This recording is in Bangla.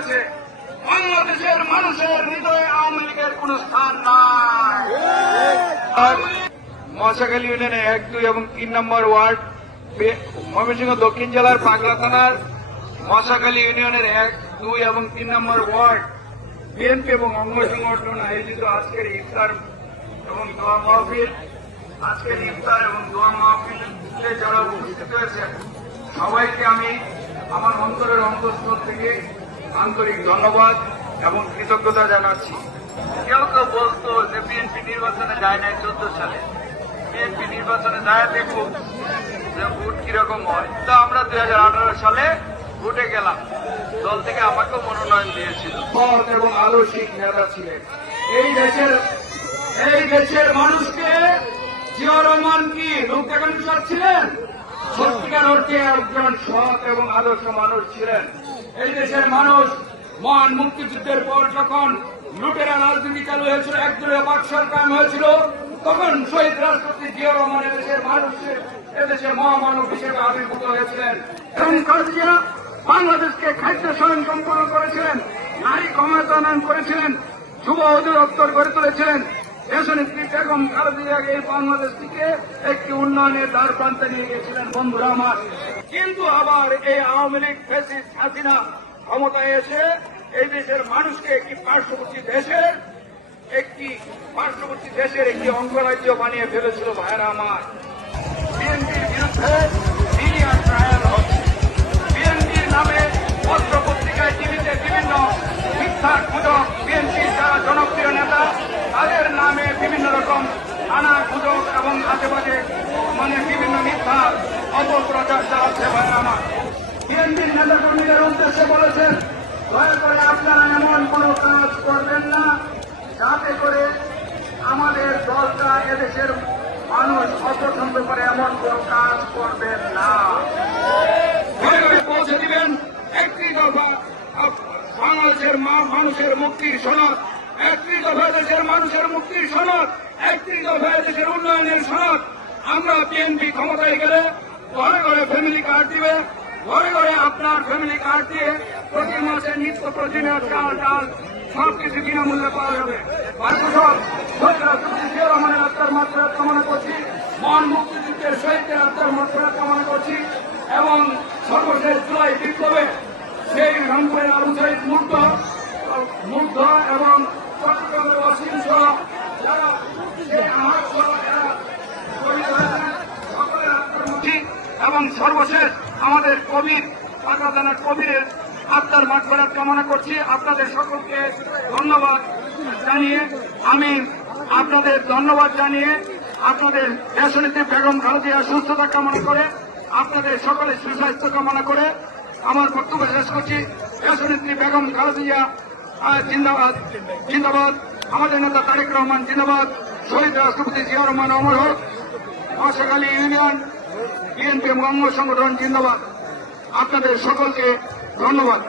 করেছে। বাংলাদেশের মানুষের হৃদয়ে আওয়ামী লীগের কোন স্থান নাই। আর মশাখালী ইউনিয়নে 1, 2 এবং 3 নম্বর ওয়ার্ড, ময়মনসিংহ দক্ষিণ জেলার পাগলা থানার মশাখালী ইউনিয়নের 1, 2 এবং 3 নম্বর ওয়ার্ড বিএনপি এবং অঙ্গ সংগঠন আয়োজিত আজকের ইফতার এবং দোয়া মাহফিল, আজকের ইফতার এবং দোয়া মাহফিলে যারা উপস্থিত হয়েছে সবাইকে আমি আমার অন্তরের অন্তঃস্থল থেকে আন্তরিক ধন্যবাদ এবং কৃতজ্ঞতা জানাচ্ছি। কেউ কেউ বলতো যে বিএনপি নির্বাচনে যায় নাই 14 সালে, বিএনপি নির্বাচনে যায় দেখুন যে ভোট কিরকম হয়। তো আমরা 2018 সালে ভোটে গেলাম, দল থেকে আমাকেও মনোনয়ন দিয়েছিল। সৎ এবং আদর্শিক নেতা ছিলেন। এই দেশের মানুষকে জিয়াউর রহমান কি লোক দেখানোর সৎ ছিলেন? সত্যিকার অর্থে একজন সৎ এবং আদর্শ মানুষ ছিলেন। এই দেশের মানুষ মহান মুক্তিযুদ্ধের পর যখন লুটেরা রাজনীতি চালু হয়েছিল, একদলীয় বাকশাল কায়েম হয়েছিল, তখন শহীদ রাষ্ট্রপতি জিয়াউর রহমান এদেশের মহামানব হিসেবে আবির্ভূত হয়েছিলেন। এবং খালেদা বাংলাদেশকে খাদ্য স্বয়ং সম্পন্ন করেছিলেন, নারী ক্ষমতায়ন করেছিলেন, যুব অধিদপ্তর গড়ে তুলেছিলেন। দেশনেত্রী বেগম খালেদা জিয়া এই বাংলাদেশটিকে একটি উন্নয়নের দ্বার প্রান্তে নিয়ে গিয়েছিলেন বন্ধুরা আমার। কিন্তু আবার এই আওয়ামী লীগ ফ্যাসিস্ট হাসিনা ক্ষমতায় এসে এই দেশের মানুষকে একটি পার্শ্ববর্তী দেশের একটি অঙ্গরাজ্য বানিয়ে ফেলেছিল। ভাইয়েরা আমার, বিএনপির বিরুদ্ধে মিডিয়া ট্রায়াল হচ্ছে। বিএনপির নামে পত্র পত্রিকায় টিভিতে বিভিন্ন মিথ্যা গুজব, বিএনপির যারা জনপ্রিয় নেতা তাদের নামে বিভিন্ন রকম নানা গুজব এবং আশেপাশে বিভিন্ন মিথ্যা অপপ্রচার চালাচ্ছে। ভাইয়েরা আমার, বিএনপির নেতাকর্মীদের উদ্দেশ্যে বলেছেন, দয়া করে আপনারা এমন কোন কাজ করবেন না যাতে করে আমাদের দলটা এদেশের মানুষ অপছন্দ করে, এমন কোন কাজ করবেন না। পৌঁছে দিবেন একটি দফা বাংলাদেশের মানুষের মুক্তির সনদ, একটি দফা দেশের মানুষের মুক্তির সনদ, একটি দফা দেশের উন্নয়নের সনদ। আমরা বিএনপি ক্ষমতায় গেলে ঘরে ঘরে ফ্যামিলি কার্ড দিবে, ঘরে ঘরে আপনার ফ্যামিলি কার্ড দিয়ে প্রতি মাসে নিত্য প্রয়োজনীয় চাল ডাল সবকিছু বিনামূল্যে পাওয়া যাবে। রহমানের আত্মার মাত্রা কামনা করছি, মহান মুক্তিযুদ্ধের শহীদদের আত্মার মাত্রা কামনা করছি এবং সর্বশেষ জুলাই বিপ্লবে সেই রংপুরের আবু শহীদ মুগ্ধ এবং চট্টগ্রামের অসীম সহ যারা এবং সর্বশেষ আমাদের কবির পাগলা থানার কবিরের আত্মার মাগফিরাত কামনা করছি। আপনাদের সকলকে ধন্যবাদ জানিয়ে আপনাদের দেশনেত্রী বেগম খালেদা জিয়ার সুস্থতা কামনা করে, আপনাদের সকলের সুস্বাস্থ্য কামনা করে আমার বক্তব্য শেষ করছি। দেশনেত্রী বেগম খালেদা জিয়া জিন্দাবাদ, জিন্দাবাদ। আমাদের নেতা তারেক রহমান জিন্দাবাদ। শহীদ রাষ্ট্রপতি জিয়াউর রহমান অমর হোক। মশাখালী ইউনিয়ন বিএনপি এবং অঙ্গ সংগঠন জিন্দাবাদ। আপনাদের সকলকে ধন্যবাদ।